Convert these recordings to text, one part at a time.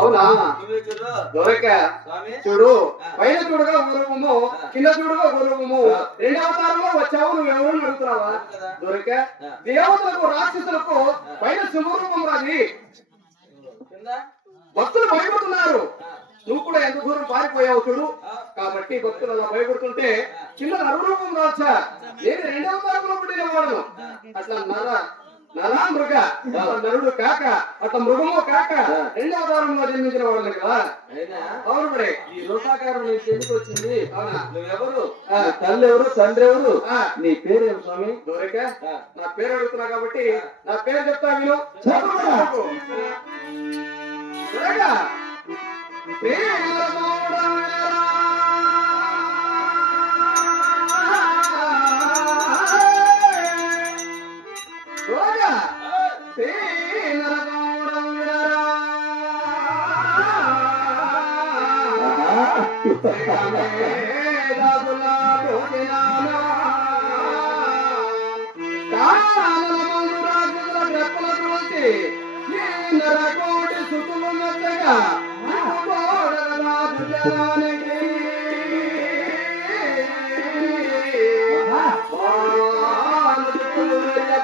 అవునా దొరక చూడు, పైన చూడగా ఒక రూపము, కింద చూడగా ఒక రూపము, రెండు అవతారంలో వచ్చావు, నువ్వెవరు అడుగుతున్నావా? దొరక దేవతలకు రాక్షసులకు పైన శుభరూపం రాది, భక్తులు భయపడుతున్నారు. నువ్వు కూడా ఎంత దూరం పారిపోయావు చూడు. కాబట్టి భక్తులు అలా భయపడుతుంటే కింద నరరూపం రావచ్చా? నేను రెండవ తరంలో పుట్టిన వాడను. అట్లా నరా మృగ నరుడు కాక, అట్లా మృగము కాక రెండవ తరంలో జన్మించిన వాడను కదా. అవును మరి ఈ రూపాకారం నీకు ఎందుకు వచ్చింది? అవునా? నువ్వెవరు? తల్లి ఎవరు, తండ్రి ఎవరు, నీ పేరేం స్వామి? దొరక నా పేరు అడుగుతున్నా కాబట్టి నా పేరు చెప్తా విను. దొరక సుతులు నచ్చగా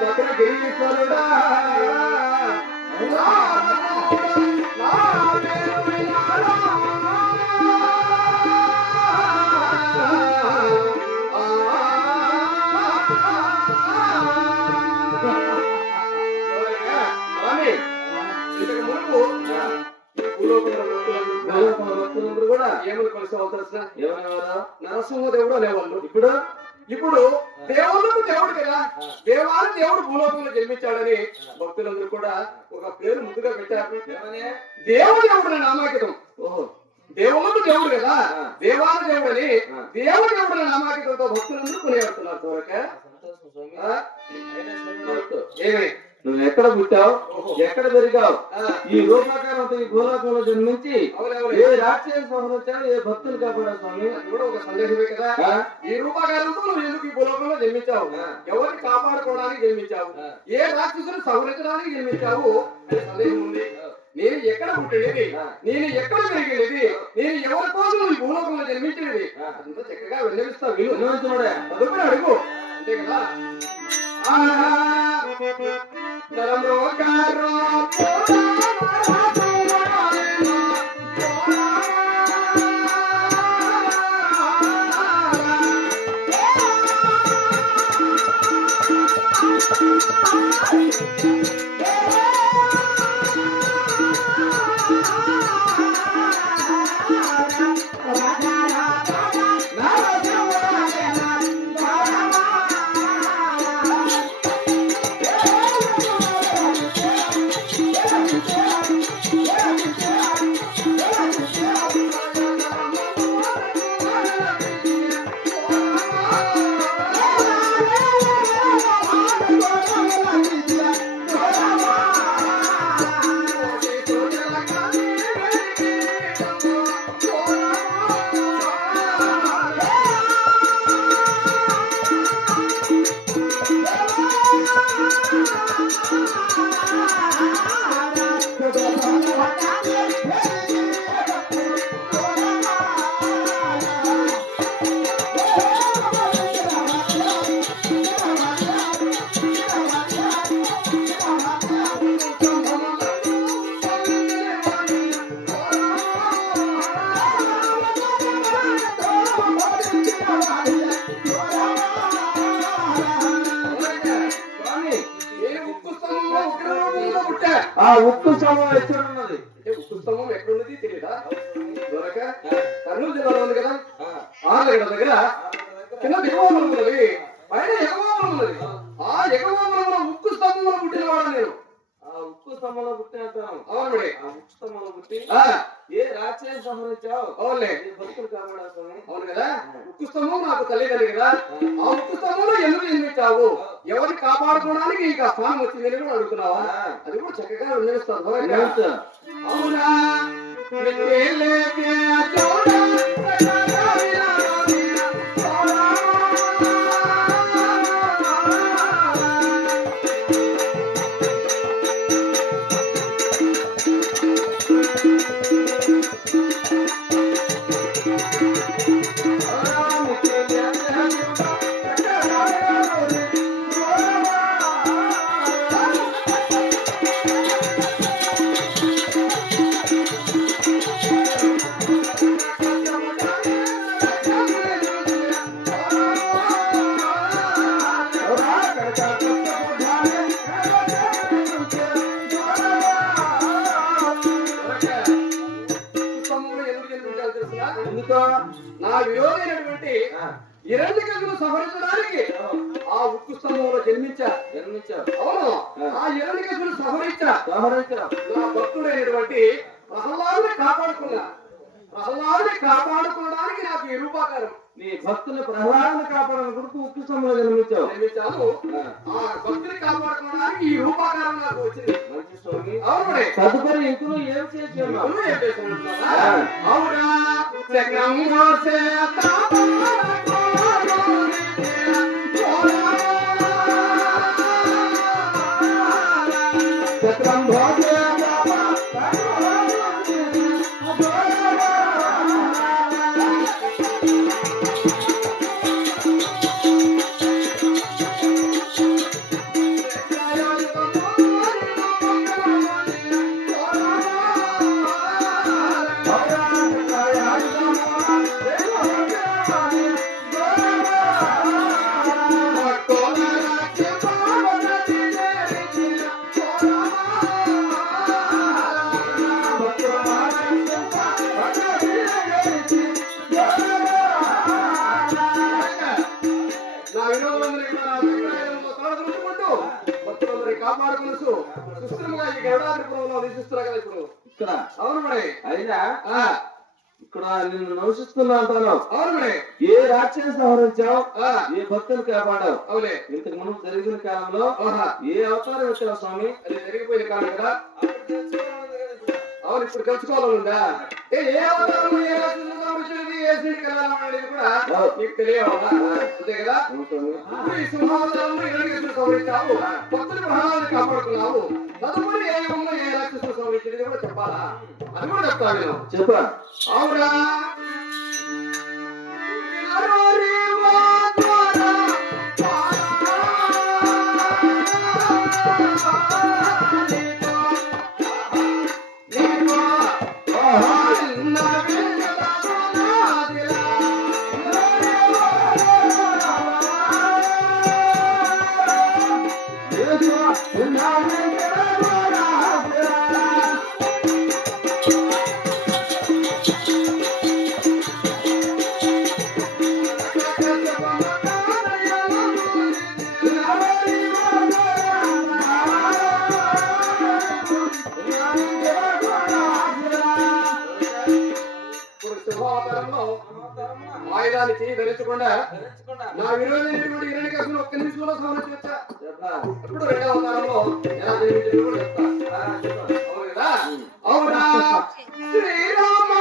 భద్రగిరీశ్వరుడా కూడా ఏమని కొలుసుకోవాల్సిన నరసింహదేవుడు అనేవాళ్ళు. ఇప్పుడు ఇప్పుడు దేవుళ్ళకు దేవుడు కదా, దేవాలు దేవుడు భూలోకంలో జన్మించాడని భక్తులందరూ కూడా ఒక పేరు ముద్దుగా పెట్టారు. దేవుడు నామాంకితం. ఓహో, దేవుళ్ళకు దేవుడు కదా, దేవాల దేవుడు అని దేవుడు నామాంకితంతో భక్తులందరూ కొనియాడుతున్నారు. ఏమే నువ్వు ఎక్కడ పుట్టావు, ఎక్కడ పెరిగావు? ఈ రూపాకారంతో ఈ భూలోకంలో జన్మించి ఏ రాక్షస సంహరించావు, ఏ భక్తులు కాపాడావు స్వామి? అది కూడా ఒక సందేశమే కదా. ఈ రూపాకారంతో నువ్వు ఎందుకు ఈ భూలోకంలో జన్మించావు, ఎవరిని కాపాడుకోవడానికి జన్మించావు, ఏ రాక్షసుని సంహరించడానికి జన్మించావు అనే సందేశం ఉంది. నేను ఎక్కడ పుట్టేది, నేను ఎక్కడ పెరిగేది, నేను ఎవరి కోసం ఈ భూలోకంలో జన్మించేది అంత చక్కగా విన్నవిస్తా. విన్నవించున్నాడే చదువుకుని అడుగు, అంతే కదా. ఆ ఉక్కు స్తంభం ఎక్కడున్నది? ఉక్కు స్తంభం ఎక్కడున్నది తెలియదా? దొరక కర్నూలు జిల్లాలో ఉంది కదా, ఆలగడ దగ్గర చిన్న దిగవామం ఉన్నది, పైన ఎగవామం ఉన్నది. ఆ ఎగవామంలో ఉక్కు స్తంభంలో పుట్టినవాడు నేను. ఆ ఉక్కు స్తంభంలో పుట్టినట్టాను. అవును, ఆ ఉక్కు స్తంభంలో పుట్టి ఏ రాజ్యాన్ని సంహరించావు? అవునులే, భక్తులు కాపాడావు. అవును కదా. ఉక్కు స్తంభం నాకు తల్లిదండ్రి కదా, ఆ ఉక్కు స్తంభంలో ఎందుకు జన్మించావు, ఎవరిని కాపాడుకోవడానికి ఇంకా స్థానం వచ్చిందని కూడా అడుగుతున్నావా? అది కూడా చక్కగా వినిపిస్తారు. అవునా నా విరోధైనటువంటి హిరణ్యకశిపును సంహరించడానికి ఆ ఉక్కు స్తంభంలో జన్మించారు. అవును, ఆ హిరణ్యకశిపును సంహరించా నా భక్తుడైనటువంటి ప్రహ్లాదుని కాపాడుకోవడానికి నాకు ఈ రూపాకారం. నీ భక్తుని ప్రహ్లాదను కాపాడని కొడుకు ఉక్కు స్తంభంలో జన్మించాను. ఆ భక్తుని కాపాడుకోవడానికి ఈ రూపాకారం నాకు వచ్చింది. మంచి స్వామి. అవును, తదుపరి ఇంకులు ఏం చేసి అవునా చక్రం మోసే చక్రం భోగే కాపాడుకునసు సుస్థిరముగా ఈ గరుడాద్రిపురంలో నివసిస్తున్నారు కదా ఇప్పుడు ఇక్కడ. అవును మరి. అయినా ఇక్కడ నిన్ను నివసిస్తున్నా అంటాను. అవును మరి. ఏ రాజ్యాన్ని సంహరించావు, ఏ భక్తులు కాపాడావు. అవునే, ఇంతకు ముందు జరిగిన కాలంలో ఏ అవతారం వచ్చావు స్వామి? అది జరిగిపోయిన కాలం కదా. అవును, ఇప్పుడు తెలుసుకోవాలనుందా? ఏ అవతారం ఏ రాజ్యంలో సంహరించేది, ఏ శ్రీకి వెళ్ళాలనేది కూడా నీకు తెలియాలా? అంతే కదా. ఇప్పుడు ఈ సింహావతారంలో హిరణ్యకశిపును సంహరించావు, భక్తులు ప్రహ్లాదుని కాపాడుకున్నావు. తదుపరి ఏ యుగంలో ఏ రాక్షసుని సంహరించేది కూడా చెప్పాలా? అది కూడా చెప్తాను నేను. చెప్పా. అవునా ఆయుధాన్ని చేయి ధరించకుండా నా విరోధమైనటువంటి హిరణ్యకశిపును ఒక్క నిమిషంలో సంహరించవచ్చా? ఇప్పుడు రెండవ అవతారంలో ఎలా జన్మించింది కూడా చెప్తా. అవును కదా. అవునా శ్రీరామ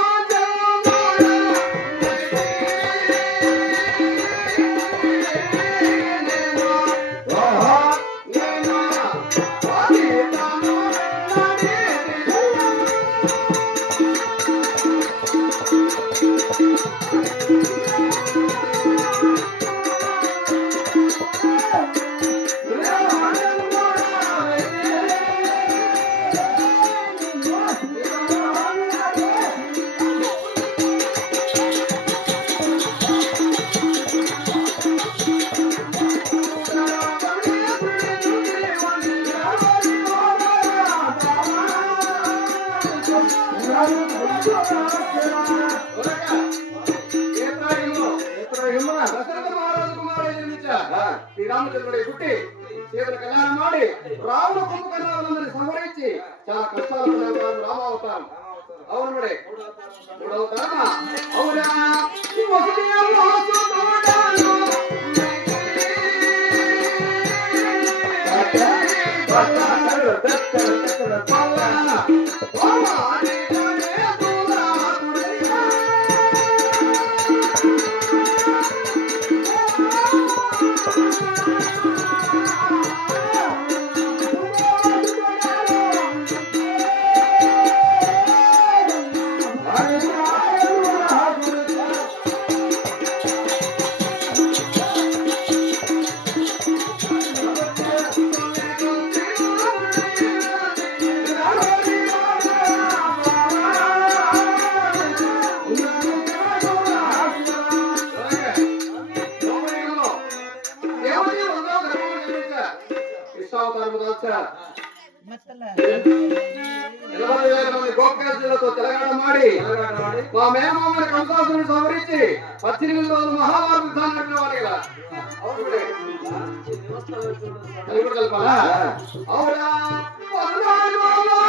శ్రీరామచంద్రుడి పుట్టి సీతను కళ్యాణం ಮಾಡಿ రావణ కుంభకర్ణులందరినీ సంహరించి చాలా కష్టాలు పడిన రామావతారం. అవును మరి. మూడవతారమా అవునా భార్యలతో తెలగాడమాడి మా మేనమామని కంసాసుని సంహరించి 18 రోజులు మహాభారత యుద్ధాన్ని నడిపిన వాడే కదా. అది కూడా కలపాలా? అవునా 14 లోకము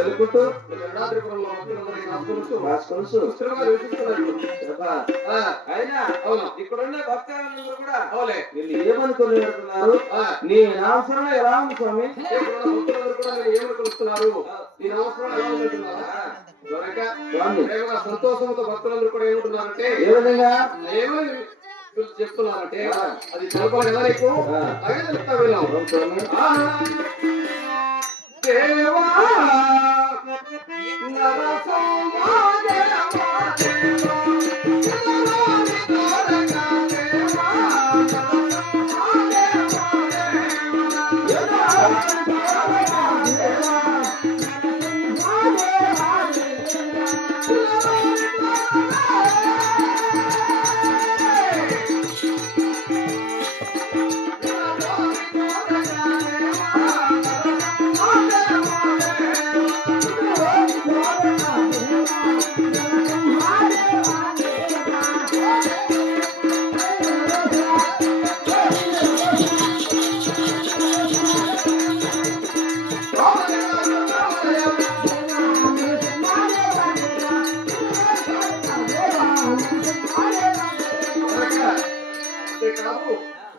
ఎదుర్కొంటూ గరుడాద్రిపురంలో భక్తులందరికీ నమస్కరిస్తూ రాసుకొలుసు స్థిరంగా నివసిస్తున్నారు. అయినా అవును. ఇక్కడున్న భక్తులందరూ కూడా అవులే. వీళ్ళు ఏమనుకుని వెళ్తున్నారు? నీ నామస్మరణ ఎలా ఉంది స్వామి? ఇక్కడున్న భక్తులందరూ కూడా మీరు ఏమని కొలుస్తున్నారు? ఈ నమస్కారం ఎలా ఉంటున్నారా? ప్రేమగా సంతోషంతో భక్తులందరూ కూడా ఏమంటున్నారంటే ఏ విధంగా ఏమని చెప్తున్నారంటే అది చదువుకోవాలి కదా నీకు అదే చెప్తా విన్నాం. దేవా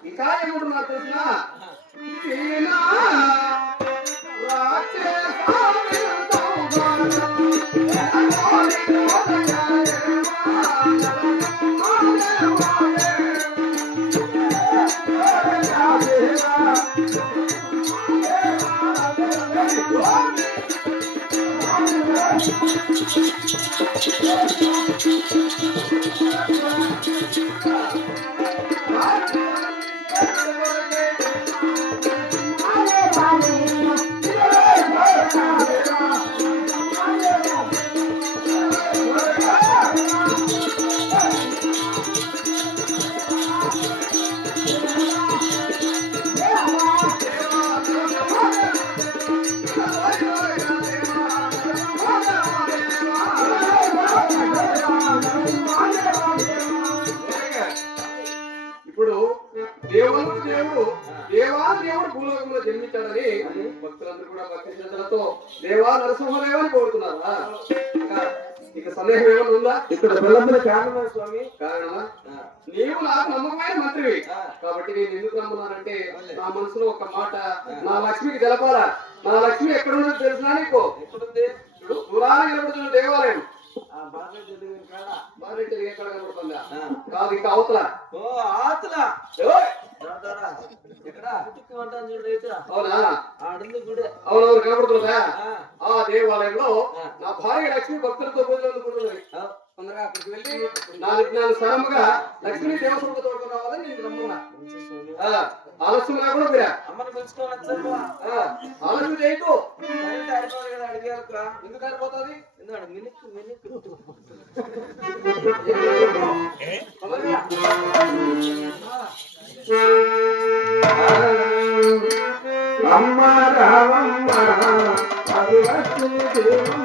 ఇంకా ఏమంటున్నారు తెలిసిన ఇప్పుడు దేవుడు దేవాది దేవుడు భూలోకంలో జన్మించాడని భక్తులందరూ కూడా భక్తి శ్రద్ధలతో దేవా నరసింహదేవాన్ని కోరుతున్నారా? ఇక సందేహం ఏమైనా ఉందా? ఇక్కడ పిల్లల కారణమా స్వామి? కారణమా? నీవు నాకు నమ్మకమైన మంత్రివి కాబట్టి నేను ఎందుకు నమ్మున్నానంటే నా మనసులో ఒక మాట నా లక్ష్మికి తెలపాలా. నా లక్ష్మి ఎక్కడున్నది తెలుసునా నీకు? ఎక్కడుంది? ఇప్పుడు పురాణం కనబడుతున్న దేవాలయం బాగా తెలియ ఎక్కడ కనబడుతుందా? కాదు ఇంకా అవతల. ఓ ఆతల అవునా? అవునవును కనబడుతుందా? ఆ దేవాలయంలో నా భార్య లక్ష్మి భక్తులతో పూజలు అందుకుంటున్నది. తొందరగా అక్కడికి వెళ్ళి నాలుగు సరముగా లక్ష్మీ దేవతలతో తోడుకుని రావాలని నేను నమ్మున్నా. ఆలస్యం లేకుండా మీరా అమ్మని పిలుచుకోవాలి. ఆలస్యం చేయకు. ఎందుకు అయిపోతుంది? అమ్మ రావమ్మ అది లక్ష్మీ దేవమ్మ